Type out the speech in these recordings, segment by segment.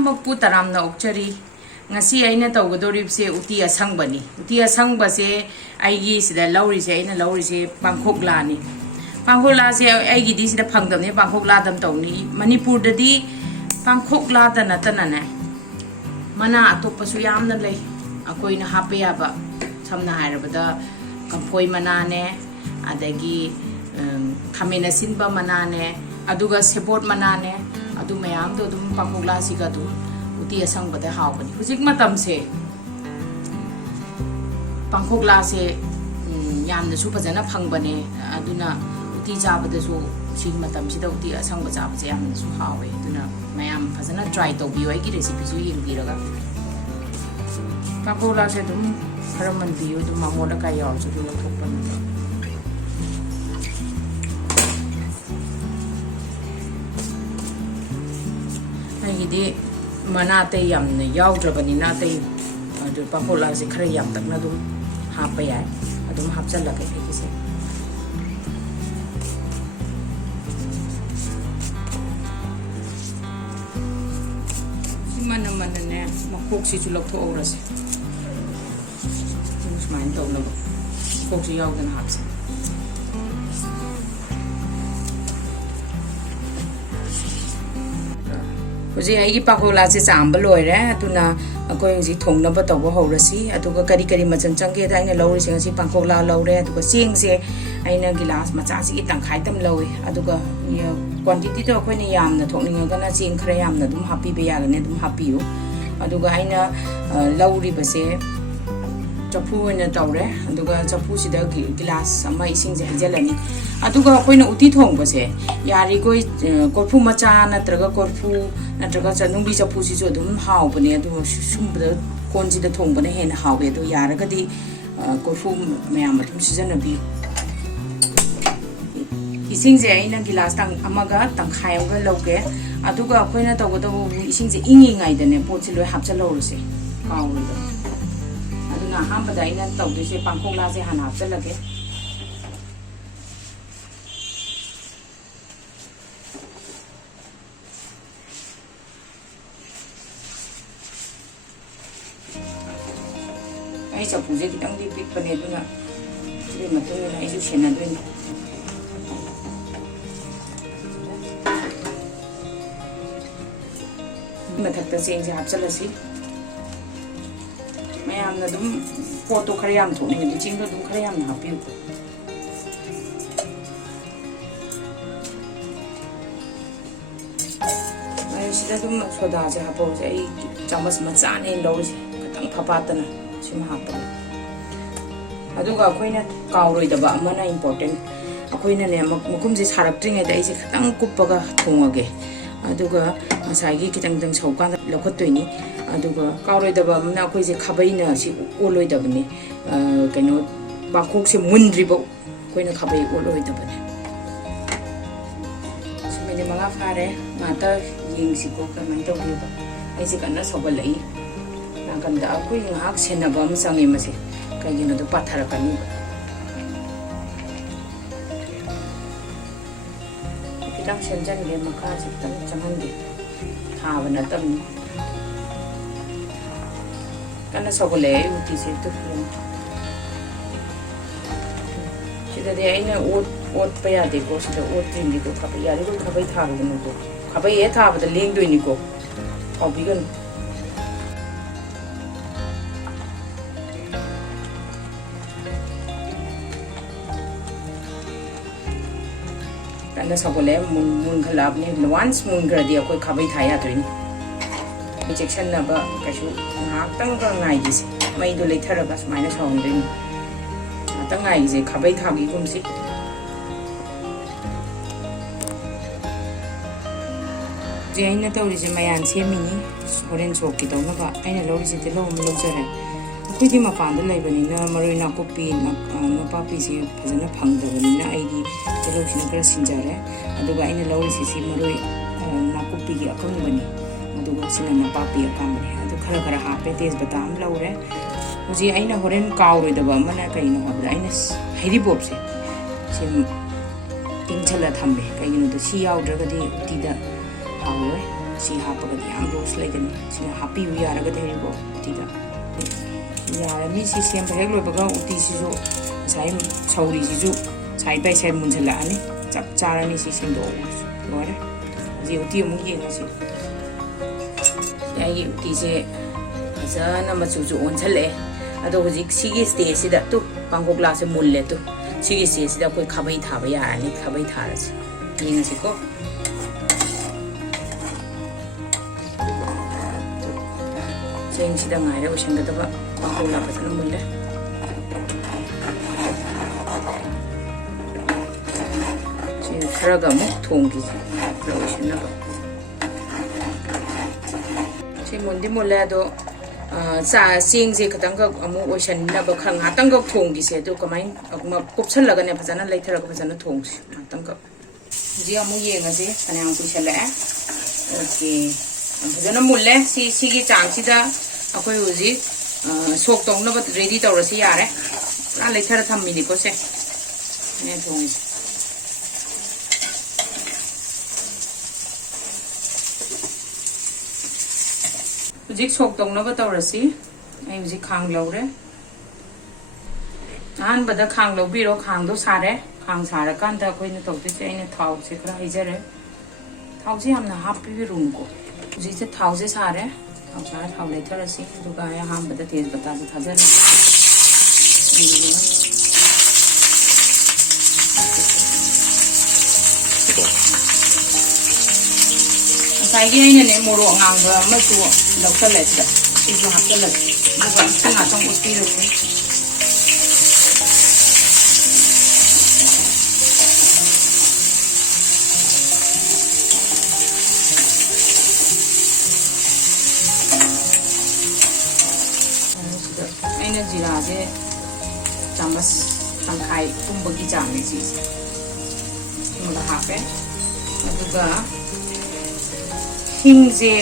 Pudamokpu taramna okchari ngasi aina tawgadoribse Uti Asangba ni. Uti Asangba se aigi sida lauri se aina lauri se Paankhokla ni. Paankhokla se aigi di sida phangdam ne Paankhokla dam tawni. Manipur dadi Paankhokla da natana ne. Mana atopa su yamna lay. Akoi na hape yaba samna hairabada kampoi mana ne adagi khamena sinba mana ne aduga support mana ne adu mayam do dum Paankhokla si ga dum Uti Asangba da hawbani hujik matam se Paankhokla se yamna su phajana phangbane aduna uti jabada su sig matam si da Uti Asangba jab je yamna su hawe aduna mayam phajana try to bi wai ki recipe su yeng bi raga Paankhokla se dum haraman bi dum mamoda ka yaw su du thokpan Gidi mana te yamna yaudravani na te adu Paankhokla se khara yam takna dum hapa yai adum hapchala ke se mana mana ne makok si chulok tho oras main to na kok si yaw dan hapsa Hoje aigi Paankhokla se chamba loire atuna akoi ji thongna ba tawba horasi atuga kari kari machan changge da aina lawri sing si Paankhokla lawre atuga sing se aina gilas macha si tangkhai tam lawi atuga quantity to akoi ni yamna thokninga gana sing khara yamna dum happy be yagane dum happy yu aduga aina lawri ba se chapu na tawre aduga chapu si da gilas ama ising je hajalani aduga akoi na uti thongba se yari koi korphu macha natraga korphu natraga chanungbi chapu si jo dum hawbane adu sumbda konji da thongbane hen hawe adu yaraga di korphu mayam dum season bi ising je aina gilas tang amaga tangkhai amga loge aduga akoi na tawga do ising je ingi ngai dane potsi loi hapchalo ruse kauri da aduna hambada ina tawde se Paankhokla se han hapchalage ai chapu je kitang di pik pane duna le matu na ai ju chena doin mathakta seng je hapchalasi mayam na dum photo khara yam thoni ni chingdo dum khara yam na hapiu ai sida dum soda je hapo je ai chamas macha ne lo je katang phapatana sim hapo aduga koina kauroi da ba amana important akoina ne makum je sarak tringai da ai je katang kuppaga thongage aduga masai gi kitang dang chauka lokhatoi aduga kauroi da ba amna koi je khabai na si oloi da bani kaino Paankhok se mundri bo koina khabai oloi da bani simene mala fare mata ying si ko ka mai to gi ba ai je kana sobal lai na kan da koi ngak sena ba am sangi mase kai gi no do pathara kani kitang senjan ge makha chitang changan ge thabana tam kana sobale uti se to sida de aina ot pa ya de ko sida ot trim ni ko khabai ya ri ko khabai tharu no ko khabai e thabada leng doi ni ko obigan kana sobale mun khalab ni once mun gra dia ko khabai thaya to ni injection na ba kasu ngak tang ngai ji mai do le thara ba mai na song din tang ngai ji khabai thagi kum si je aina tawri je mayan se mini horen chok ki dawna ba aina lori je te lo mo lo jare koi di ma pan da lai bani na maroi na kopi na pa pi se phajana phang da bani na ai di te lo sin kra sinjare aduga aina lori si maroi na kopi gi akam bani aduga sina na pa pi akam bani adu khara khara ha pe tes batam laure muji aina horen kauroi da ba mana kai na habra aina hairi bob se ting chala thambe kai no to si yaw dra ga di ti da hawe C हापगदी yam rows लेगनी Cina happy उ यारगा देरिबो उतीदा यारमी सी same Hague लोबगा उती सिजो साइ सौरी सिजु side by side Munjla आनी चप चारानी सी सेंदो लोरे जी उती मु येंगसी याई उती से फजना मचुजु ओनछले अदो हुजिक सिगी स्टेज सिदा तु पांखोक्ला से मुल्ले तु सिगी स्टेज सिदा कोई खाबै थाबा यारानी खाबै थारसी येंगसी को Sing sidang ay daw siyang gatawa. Pakula pa sa mula. Siya talaga mo tonggi. Daw siya na ba. Siya mundi mula do sa sing siya katang kag amo o siya na ba kang hatang kag tonggi siya do kamay magkupsan laga niya pa sana lay talaga pa sana tong siya hatang kag. Diya mo yenga siya kanang ko siya la. Okay. Fazana mulle sigi changsida akhoi uji sok tongna ba ready tawrasi yare pura leithara thammini ko se ne thong uji sok tongna ba tawrasi ai uji khang lawre han bada khang lawbiro khang do sare khang sara kan da akhoi na tawti se aina thau se khara haijare thau se hamna happy room ko uji se thau se sare Outside, how later I see to buy a ham, but the taste, but that's a hazard. I gain a name more on much to Dr. Letter. If you have to let the not on spirit. Jira je chamas tangkai kumbagi jami ji mula hape aduga hing je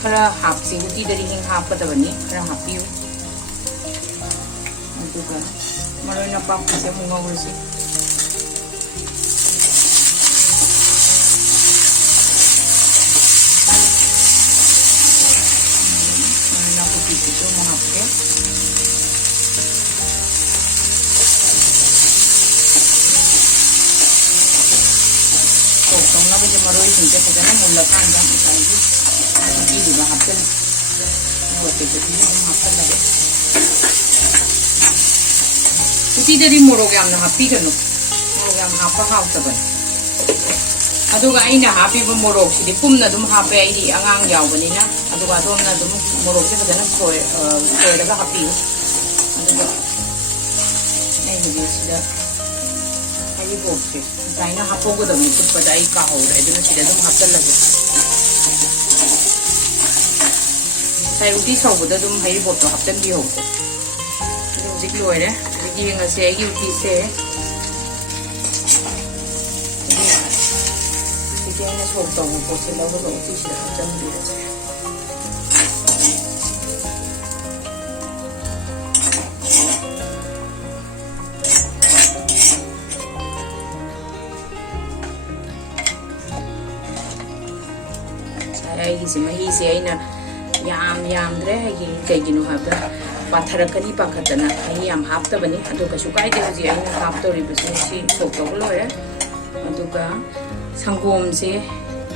khara hap si uti dari hing hap padabani khara hapiu aduga maroi na pap se munga ursi na puti itu mahapke maroi sinte fazana mulla kanda misali uti diba hapten wote jadi hapten lage uti dari morog yamna happy kanu morog yam hapa hawtaban aduga aina happy ba morog sidi pumna dum hape ai angang yawbanina aduga domna dum morog se fazana soy daga happy aduga ai hidi sida ai bokse China hapogo da mi put padai ka ho ra iduna sida dum haptal lage sai uti sauda dum hai bot to haptan bi ho do zik loire zik nga se ai uti se zik nga so to ko se lo do uti se haptan bi ra se Mahi se aina yam dre hagi kaiginu habda patharakani pakhatana ai yam hapta bani adu ka sukai de ji aina hapto ri busi si thokto lore adu ka sangom se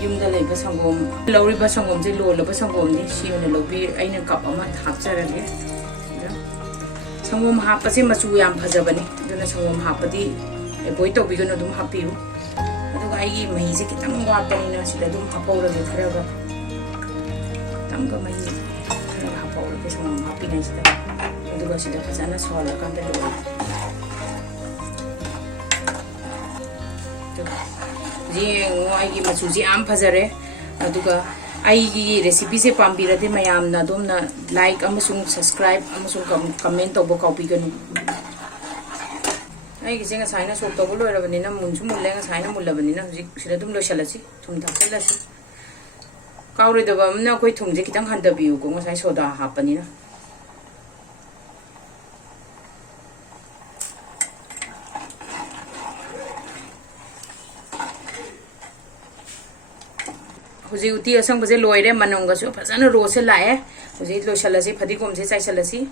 yumda leiba sangom lori ba sangom je lo ba sangom ni si ona lobi aina kap ama hapcharage sangom hapa se machu yam phajabani aduna sangom hapadi boy to bigano dum hapiu adu ka ai mahi se kitang watani na sida dum hapora ge kharaga tangga mai khara hapau ke sama happy na sida aduga sida fazana sola kan da lo ji ngoi gi machu ji am phajare aduga ai gi recipe se pambira de mayam na dom na like amasung subscribe amasung comment to bo copy ganu ai gi singa saina so to lo ra bani na munchu mulle nga saina mulla bani na ji sida dum lo shalasi thum tha salasi Kauri da bam na koi thumje kitang handa biu ko ngasai soda hapani na हुजी उती असंग बजे लोइरे मनंग गसु फजन रो से लाए हुजी लोइसलसी फदिगोम से चाइसलसी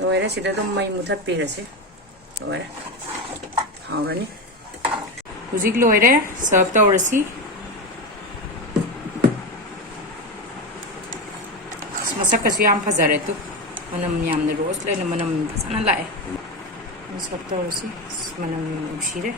लोइरे सिदा तो मई मुथत पिरसे लोइरे हावरनी हुजी लोइरे सर्व तौरसी मसक कसी याम फजरे तो मनम याम ने रोज ले मनम फजना लाए सर्व तौरसी मनम उशीरे